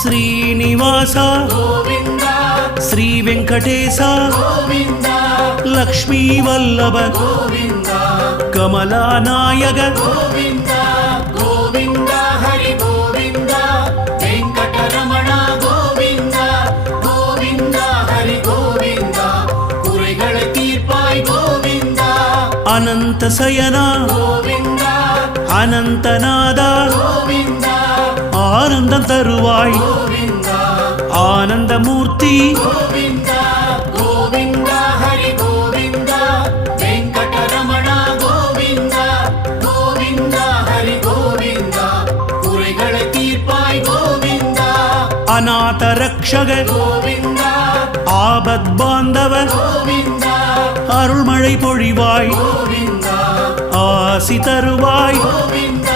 శ్రీనివాస గోవింద శ్రీ వెంకటేశ గోవింద లక్ష్మీ వల్లభ గోవింద కమలానాయక గోవింద గోవింద హరి గోవింద వెంకటరమణ గోవింద గోవింద హరి గోవింద குறைகளை தீர்ப்பாய் கோவிந்த అనంత శయన கோவிந்த అనంతనాద கோவிந்த ஆனந்தம் தருவாய் கோவிந்த ஆனந்தமூர்த்தி கோவிந்த கோவிந்த ஹரி கோவிந்த வெங்கடரமண கோவிந்த கோவிந்த ஹரி கோவிந்த குறைகளை தீர்ப்பாய் கோவிந்த அநாத ரக்ஷக கோவிந்த ஆபத் பாந்தவ கோவிந்த அருள்மழை பொழிவாய் கோவிந்த ஆசி தருவாய் கோவிந்த